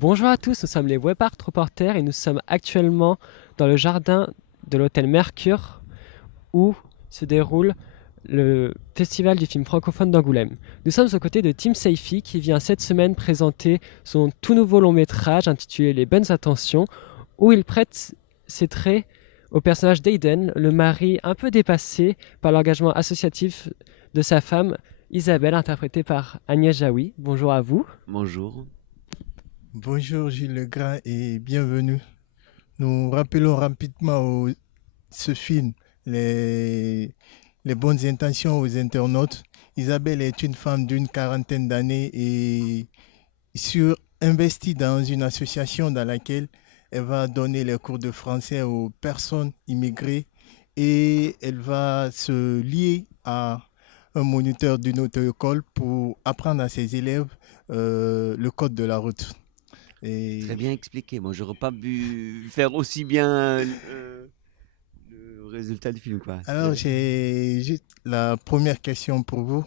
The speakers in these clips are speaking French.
Bonjour à tous, nous sommes les Web Art Reporters et nous sommes actuellement dans le jardin de l'hôtel Mercure où se déroule le festival du film francophone d'Angoulême. Nous sommes aux côtés de Tim Seifi qui vient cette semaine présenter son tout nouveau long métrage intitulé Les Bonnes Intentions où il prête ses traits au personnage d'Aiden, le mari un peu dépassé par l'engagement associatif de sa femme Isabelle, interprétée par Agnès Jaoui. Bonjour à vous. Bonjour. Bonjour Gilles Legras et bienvenue. Nous rappelons rapidement ce film les bonnes intentions aux internautes. Isabelle est une femme d'une quarantaine d'années et investie dans une association dans laquelle elle va donner les cours de français aux personnes immigrées et elle va se lier à un moniteur d'une auto-école pour apprendre à ses élèves le code de la route. Très Et bien expliqué. Moi, j'aurais pas pu faire aussi bien le résultat du film, quoi. alors, j'ai juste la première question pour vous.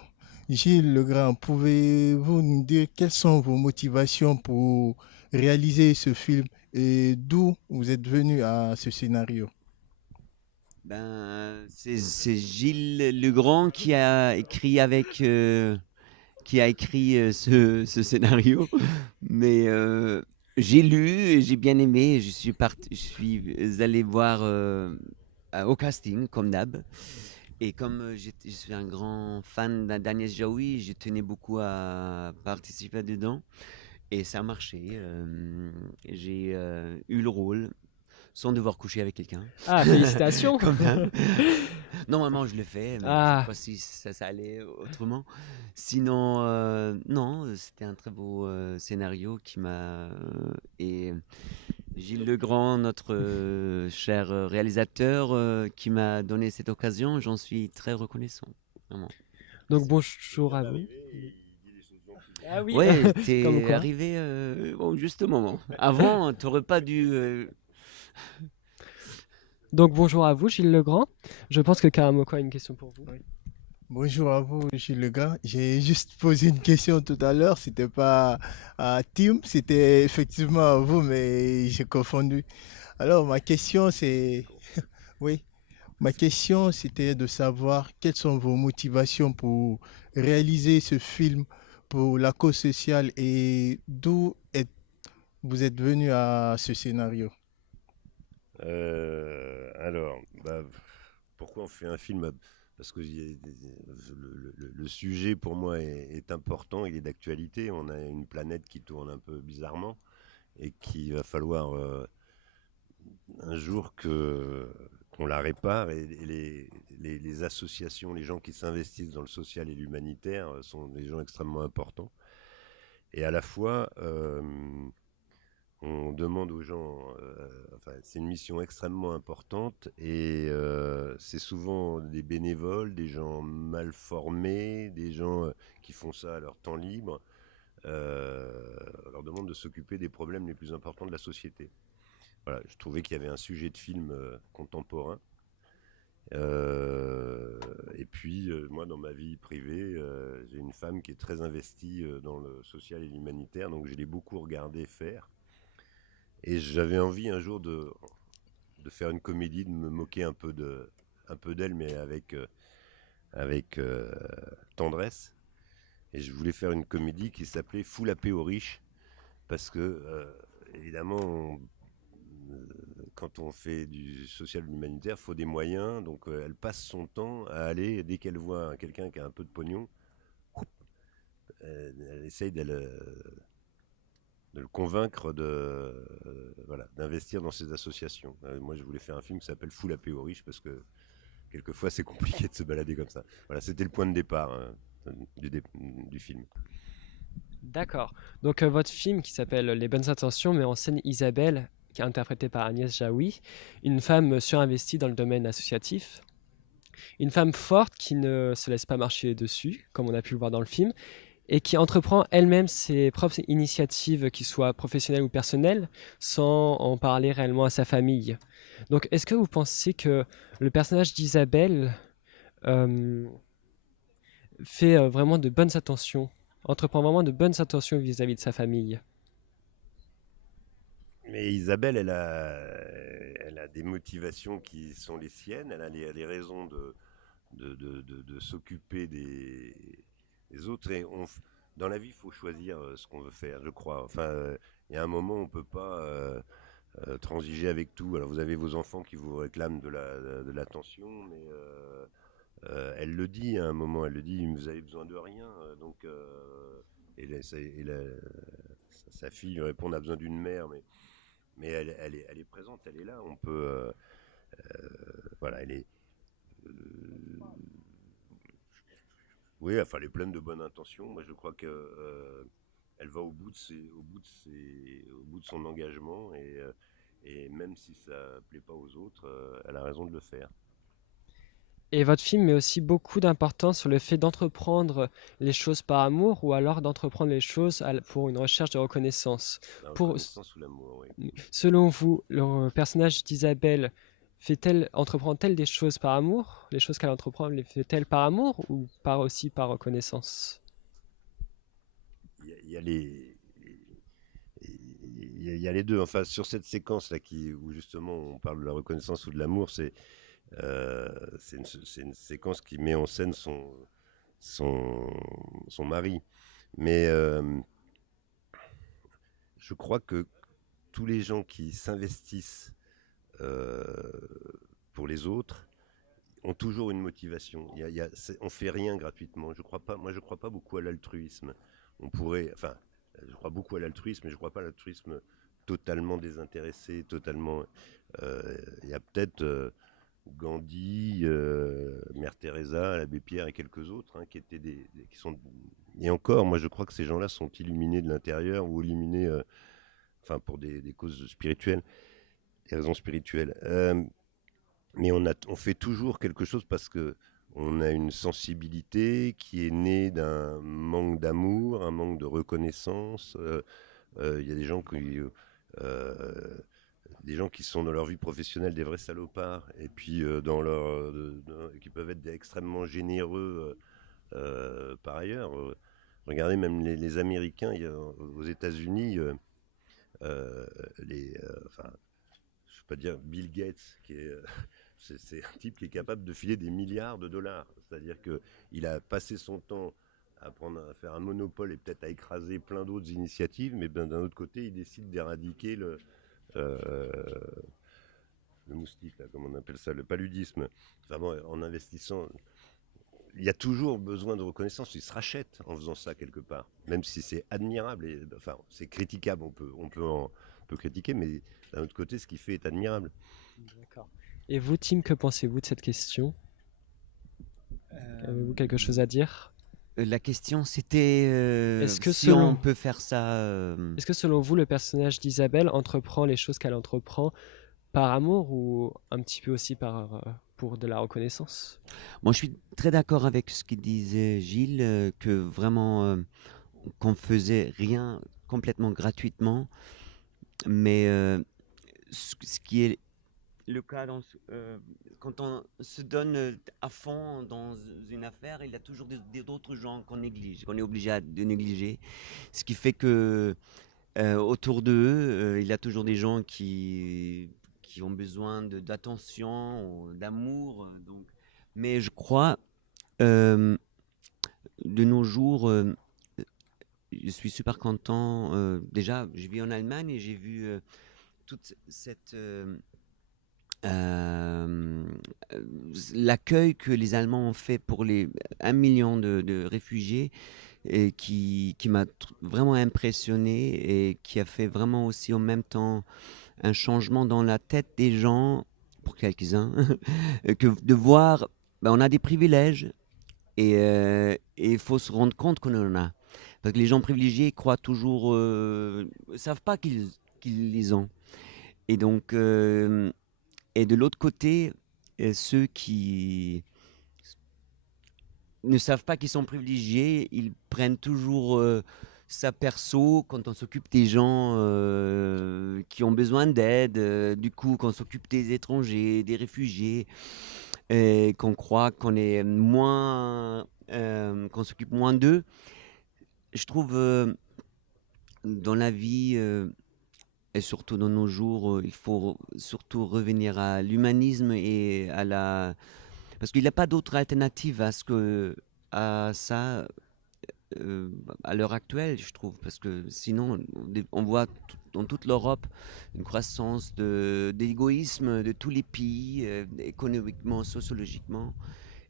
Gilles Legrand, pouvez-vous nous dire quelles sont vos motivations pour réaliser ce film et d'où vous êtes venu à ce scénario? C'est Gilles Legrand qui a écrit ce scénario. Mais j'ai lu et j'ai bien aimé. Je suis allé voir au casting, comme d'hab. Et comme je suis un grand fan d'Agnès Jaoui, je tenais beaucoup à participer dedans. Et ça a marché. J'ai eu le rôle sans devoir coucher avec quelqu'un. Ah, félicitations. Comme d'hab. Normalement, je le fais, mais cette Ah, fois-ci, ça allait autrement. Sinon, non, c'était un très beau scénario qui m'a. Et Gilles Legrand, notre cher réalisateur, qui m'a donné cette occasion, j'en suis très reconnaissant. Vraiment. donc bonjour à vous. Ah oui, Ouais, comme t'es quoi. arrivé au juste moment. Avant, t'aurais pas dû. Donc bonjour à vous, Gilles Legrand. Je pense que Karamoko a une question pour vous. Oui. Bonjour à vous, Gilles Legrand. J'ai juste posé une question tout à l'heure. C'était pas à Tim, c'était effectivement à vous, mais j'ai confondu. Alors, ma question, c'est, oui, ma question, c'était de savoir quelles sont vos motivations pour réaliser ce film pour la cause sociale et vous êtes venu à ce scénario. Pourquoi on fait un film? Parce que le sujet pour moi est important, il est d'actualité. On a une planète qui tourne un peu bizarrement et qu'il va falloir un jour qu'on la répare. Et les associations, les gens qui s'investissent dans le social et l'humanitaire sont des gens extrêmement importants. Et à la fois, on demande aux gens, enfin, c'est une mission extrêmement importante et c'est souvent des bénévoles, des gens mal formés, des gens qui font ça à leur temps libre. On leur demande de s'occuper des problèmes les plus importants de la société. Voilà, je trouvais qu'il y avait un sujet de film contemporain. Et puis, moi, dans ma vie privée, j'ai une femme qui est très investie dans le social et l'humanitaire, donc je l'ai beaucoup regardé faire. Et j'avais envie un jour de faire une comédie, de me moquer un peu d'elle, mais avec tendresse. Et je voulais faire une comédie qui s'appelait Fous la paix aux riches, parce que, évidemment, quand on fait du social humanitaire, il faut des moyens. Donc, elle passe son temps à aller, dès qu'elle voit quelqu'un qui a un peu de pognon, elle essaye de le convaincre voilà, d'investir dans ces associations. Moi, je voulais faire un film qui s'appelle Fous la paix aux riches parce que quelquefois, c'est compliqué de se balader comme ça. Voilà, c'était le point de départ du film. D'accord. Donc votre film qui s'appelle Les Bonnes Intentions met en scène Isabelle, qui est interprétée par Agnès Jaoui, une femme surinvestie dans le domaine associatif, une femme forte qui ne se laisse pas marcher dessus, comme on a pu le voir dans le film, et qui entreprend elle-même ses propres initiatives, qu'ils soient professionnelles ou personnelles, sans en parler réellement à sa famille. Donc est-ce que vous pensez que le personnage d'Isabelle euh, fait vraiment de bonnes intentions, entreprend vraiment de bonnes intentions vis-à-vis de sa famille? Mais Isabelle, elle a des motivations qui sont les siennes, elle a les raisons de s'occuper des autres. Dans la vie, il faut choisir ce qu'on veut faire, je crois. Enfin, il y a un moment, on ne peut pas transiger avec tout. Alors, vous avez vos enfants qui vous réclament de l'attention, mais elle le dit à un moment, elle le dit, vous avez besoin de rien. Sa fille lui répond, on a besoin d'une mère, mais elle est présente, elle est là. On peut, voilà, elle est, euh, oui, enfin, elle est pleine de bonnes intentions. Moi, je crois que elle va au bout de son engagement et même si ça plaît pas aux autres, elle a raison de le faire. Et votre film met aussi beaucoup d'importance sur le fait d'entreprendre les choses par amour ou alors d'entreprendre les choses pour une recherche de reconnaissance. La Pour, reconnaissance ou l'amour, oui. selon vous, le personnage d'Isabelle entreprend-elle des choses par amour? Les choses qu'elle entreprend, les fait-elle par amour ou aussi par reconnaissance? Il y a les, il y a les deux. Enfin, sur cette séquence là où justement on parle de la reconnaissance ou de l'amour, c'est une séquence qui met en scène son, son mari. Mais je crois que tous les gens qui s'investissent euh, pour les autres ont toujours une motivation. On fait rien gratuitement. Moi, je crois pas beaucoup à l'altruisme. On pourrait, enfin, je crois beaucoup à l'altruisme, mais je crois pas à l'altruisme totalement désintéressé, totalement. Il y a peut-être Gandhi, Mère Teresa, l'abbé Pierre et quelques autres qui étaient qui sont. Et encore, moi, je crois que ces gens-là sont illuminés de l'intérieur ou illuminés, enfin, pour des causes spirituelles, des raisons spirituelles. Mais on fait toujours quelque chose parce que on a une sensibilité qui est née d'un manque d'amour, un manque de reconnaissance. Il y a des gens qui sont dans leur vie professionnelle des vrais salopards et puis qui peuvent être extrêmement généreux par ailleurs. Regardez même les Américains aux États-Unis, enfin, je ne vais pas dire Bill Gates, c'est un type qui est capable de filer des milliards de dollars. C'est-à-dire qu'il a passé son temps à faire un monopole et peut-être à écraser plein d'autres initiatives, mais d'un autre côté, il décide d'éradiquer euh, le moustique, là, comme on appelle ça, le paludisme. Enfin bon, en investissant, il y a toujours besoin de reconnaissance. Il se rachète en faisant ça quelque part, même si c'est admirable. Enfin, c'est critiquable. On peut critiquer, mais d'un autre côté, ce qu'il fait est admirable. D'accord. Et vous, Tim, que pensez-vous de cette question? Avez-vous quelque chose à dire? La question, c'était Est-ce que si on selon, peut faire ça. est-ce que selon vous, le personnage d'Isabelle entreprend les choses qu'elle entreprend par amour ou un petit peu aussi pour de la reconnaissance? Moi, je suis très d'accord avec ce qu'il disait Gilles, que vraiment, qu'on faisait rien complètement gratuitement, mais ce qui est le cas quand on se donne à fond dans une affaire, il y a toujours d'autres gens qu'on néglige, qu'on est obligé de négliger, ce qui fait que autour d'eux, il y a toujours des gens qui ont besoin d'attention, ou d'amour. Donc. Mais je crois, euh, de nos jours, je suis super content. Déjà, je vis en Allemagne et j'ai vu toute cette... euh, l'accueil que les Allemands ont fait pour les 1 million de réfugiés et qui m'a vraiment impressionné et qui a fait vraiment aussi en même temps un changement dans la tête des gens, pour quelques-uns, que de voir, ben, on a des privilèges et il faut se rendre compte qu'on en a. Parce que les gens privilégiés croient toujours, savent pas qu'ils les ont. Et donc, et de l'autre côté, ceux qui ne savent pas qu'ils sont privilégiés, ils prennent toujours ça perso quand on s'occupe des gens qui ont besoin d'aide, du coup, quand on s'occupe des étrangers, des réfugiés, et qu'on croit qu'on est moins, qu'on s'occupe moins d'eux. Je trouve dans la vie, et surtout dans nos jours, il faut surtout revenir à l'humanisme et à la... Parce qu'il n'y a pas d'autre alternative à ça à l'heure actuelle, je trouve. Parce que sinon, on voit dans toute l'Europe une croissance d'égoïsme de tous les pays, économiquement, sociologiquement.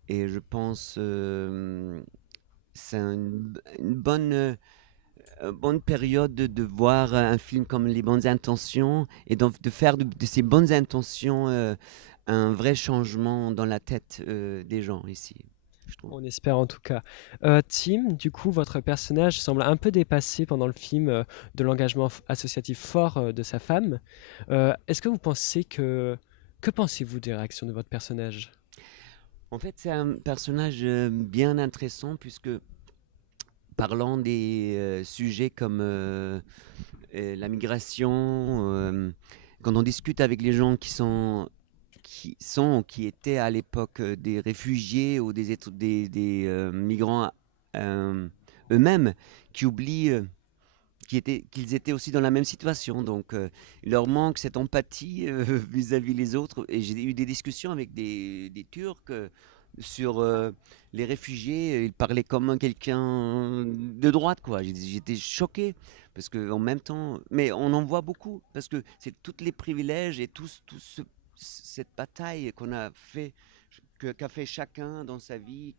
Et je pense c'est une bonne période de voir un film comme Les Bonnes Intentions et donc de faire de ces bonnes intentions un vrai changement dans la tête des gens ici, je trouve. On espère en tout cas. Tim, du coup, votre personnage semble un peu dépassé pendant le film de l'engagement associatif fort de sa femme. Est-ce que vous pensez que... Que pensez-vous des réactions de votre personnage? En fait, c'est un personnage bien intéressant puisque parlant des sujets comme la migration, quand on discute avec les gens qui étaient à l'époque des réfugiés ou des migrants euh, eux-mêmes, qui oublient qu'ils étaient aussi dans la même situation. Donc, il leur manque cette empathie vis-à-vis les autres. Et j'ai eu des discussions avec des Turcs sur les réfugiés. Ils parlaient comme quelqu'un de droite, quoi. J'étais choqué parce que en même temps, mais on en voit beaucoup parce que c'est tous les privilèges et cette bataille qu'on a fait, qu'a fait chacun dans sa vie,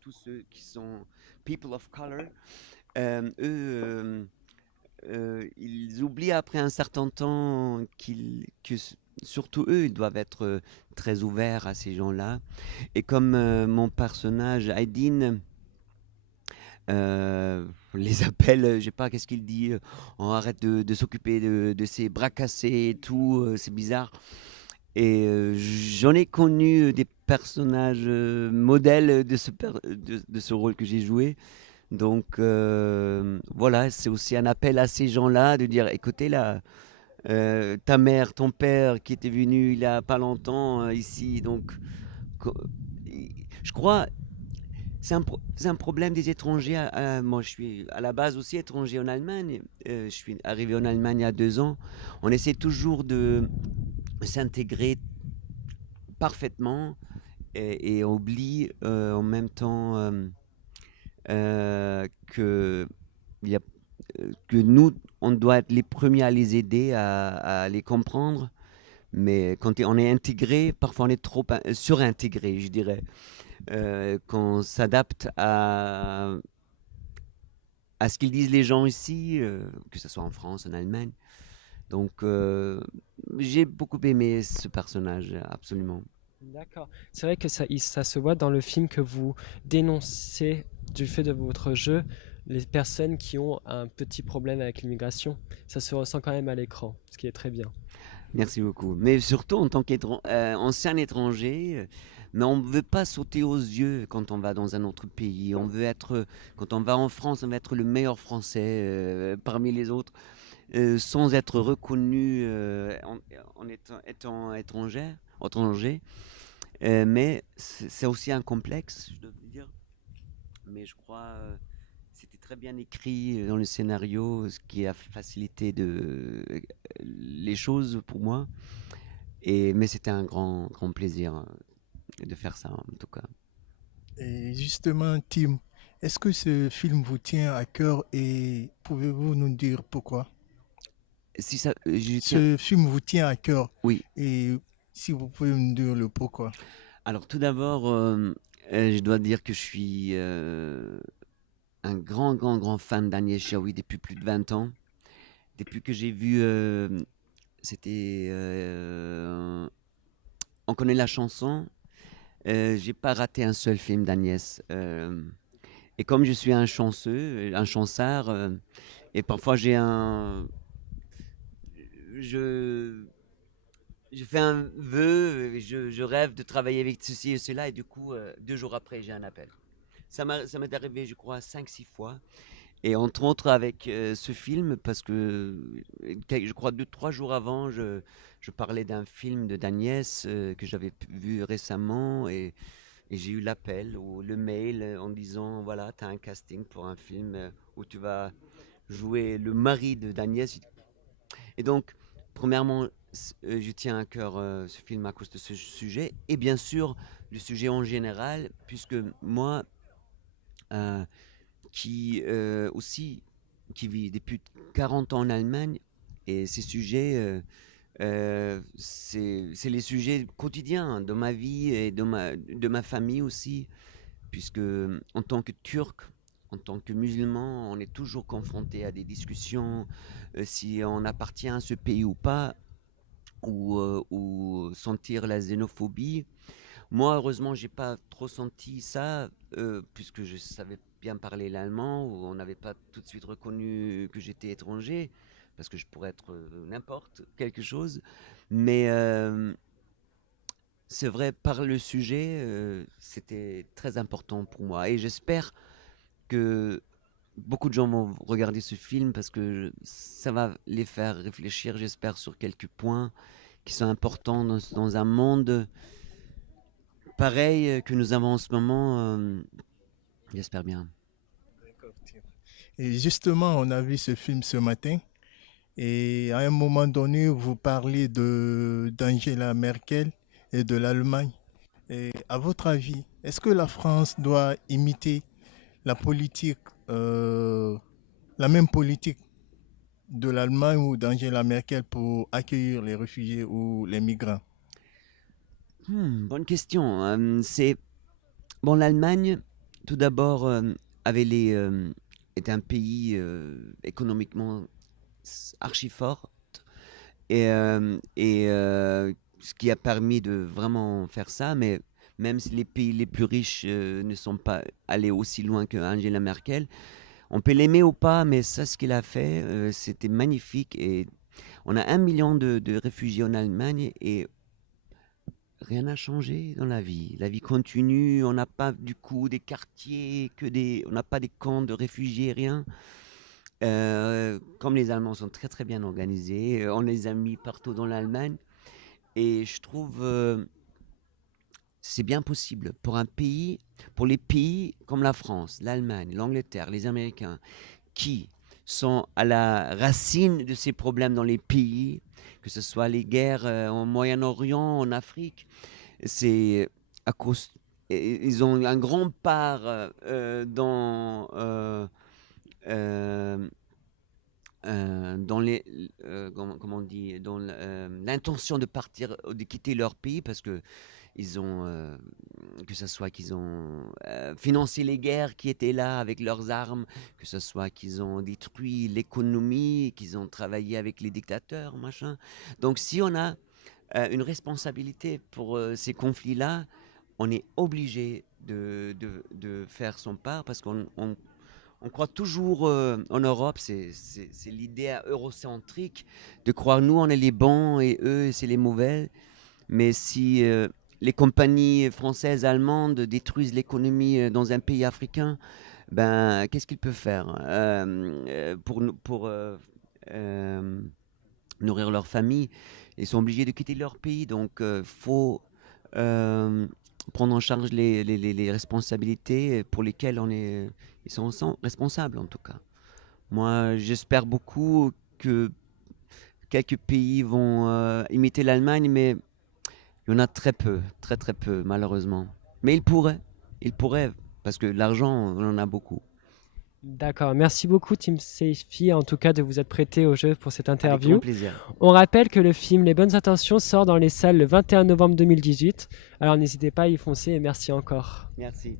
tous ceux qui sont people of color, eux. Ils oublient après un certain temps surtout eux, ils doivent être très ouverts à ces gens-là. Et comme mon personnage, Aydin, les appelle, je sais pas, qu'est-ce qu'il dit, on arrête de s'occuper de ces bras cassés et tout, c'est bizarre. Et j'en ai connu des personnages modèles de ce rôle que j'ai joué. Donc voilà, c'est aussi un appel à ces gens-là de dire, écoutez là, ta mère, ton père qui était venu il y a pas longtemps ici, donc co- je crois c'est un problème des étrangers. Moi, je suis à la base aussi étranger en Allemagne. Je suis arrivé en Allemagne il y a 2 ans. On essaie toujours de s'intégrer parfaitement et on oublie en même temps que il y a que nous, on doit être les premiers à les aider, à les comprendre. Mais quand on est intégré, parfois on est trop surintégré, je dirais. Qu'on s'adapte à ce qu'ils disent les gens ici, que ce soit en France, en Allemagne. Donc, j'ai beaucoup aimé ce personnage, absolument. D'accord. C'est vrai que ça se voit dans le film que vous dénoncez du fait de votre jeu les personnes qui ont un petit problème avec l'immigration. Ça se ressent quand même à l'écran, ce qui est très bien. Merci beaucoup. Mais surtout en tant qu'ancien étranger, mais on ne veut pas sauter aux yeux quand on va dans un autre pays. Quand on va en France, on veut être le meilleur français parmi les autres, sans être reconnu en étant étranger. Mais c'est aussi un complexe, je dois vous dire. Mais je crois c'était très bien écrit dans le scénario, ce qui a facilité les choses pour moi. Mais c'était un grand plaisir de faire ça, en tout cas. Et justement, Tim, est-ce que ce film vous tient à cœur et pouvez-vous nous dire pourquoi? Si ça, je tiens. Ce film vous tient à cœur Oui. et si vous pouvez nous dire le pourquoi. Alors, tout d'abord, je dois dire que je suis un grand fan d'Agnès Jaoui depuis plus de 20 ans. Depuis que j'ai vu, c'était. On connaît la chanson. J'ai pas raté un seul film d'Agnès. Et comme je suis un chanceux, un chansard, et parfois je, je fais un vœu, je rêve de travailler avec ceci et cela, et du coup, 2 jours après, j'ai un appel. Ça m'est arrivé, je crois, 5, 6 fois. Et entre autres avec ce film, parce que je crois 2, 3 jours avant, je parlais d'un film de d'Agnès que j'avais vu récemment, et j'ai eu l'appel ou le mail en disant, voilà, tu as un casting pour un film où tu vas jouer le mari de d'Agnès. Et donc, premièrement, je tiens à cœur ce film à cause de ce sujet, et bien sûr, le sujet en général, puisque moi, euh, aussi, qui vis depuis 40 ans en Allemagne, et ces sujets, c'est les sujets quotidiens de ma vie et de ma famille aussi, puisque en tant que Turc, en tant que musulman, on est toujours confronté à des discussions si on appartient à ce pays ou pas, ou sentir la xénophobie. Moi, heureusement, j'ai pas trop senti ça, puisque je savais bien parler l'allemand, ou on n'avait pas tout de suite reconnu que j'étais étranger, parce que je pourrais être n'importe quelque chose. Mais c'est vrai, par le sujet, c'était très important pour moi. Et j'espère que beaucoup de gens vont regarder ce film parce que ça va les faire réfléchir, j'espère, sur quelques points qui sont importants dans un monde pareil que nous avons en ce moment. J'espère bien. D'accord, tiens. Et justement, on a vu ce film ce matin. Et à un moment donné, vous parlez d'Angela Merkel et de l'Allemagne. Et à votre avis, est-ce que la France doit imiter la politique, la même politique de l'Allemagne ou d'Angela Merkel pour accueillir les réfugiés ou les migrants? Bonne question. C'est bon, l'Allemagne, tout d'abord, est un pays économiquement archi fort et ce qui a permis de vraiment faire ça. Mais même si les pays les plus riches ne sont pas allés aussi loin que Angela Merkel, on peut l'aimer ou pas, mais ça, ce qu'il a fait, c'était magnifique. Et on a 1 million de réfugiés en Allemagne et rien n'a changé dans la vie. La vie continue. On n'a pas du coup des quartiers, on n'a pas des camps de réfugiés, rien. Comme les Allemands sont très très bien organisés, on les a mis partout dans l'Allemagne. Et je trouve c'est bien possible pour les pays comme la France, l'Allemagne, l'Angleterre, les Américains, qui sont à la racine de ces problèmes dans les pays, que ce soit les guerres au Moyen-Orient, en Afrique. C'est à cause, ils ont un grand part dans comment on dit, dans l'intention de partir, de quitter leur pays, parce que ils ont, que ce soit qu'ils ont financé les guerres qui étaient là avec leurs armes, que ce soit qu'ils ont détruit l'économie, qu'ils ont travaillé avec les dictateurs, machin. Donc si on a une responsabilité pour ces conflits-là, on est obligé de faire son part, parce qu'on croit toujours en Europe, c'est l'idée eurocentrique de croire nous on est les bons et eux c'est les mauvais. Mais si les compagnies françaises, allemandes détruisent l'économie dans un pays africain, ben qu'est-ce qu'ils peuvent faire pour nourrir leur famille? Ils sont obligés de quitter leur pays, donc faut prendre en charge les responsabilités pour lesquelles ils sont responsables en tout cas. Moi, j'espère beaucoup que quelques pays vont imiter l'Allemagne, mais il y en a très peu, très très peu, malheureusement. Mais ils pourraient, parce que l'argent, on en a beaucoup. D'accord, merci beaucoup Team Seifi en tout cas de vous être prêté au jeu pour cette Avec interview. grand plaisir. On rappelle que le film Les Bonnes Intentions sort dans les salles le 21 novembre 2018, alors n'hésitez pas à y foncer et merci encore. Merci.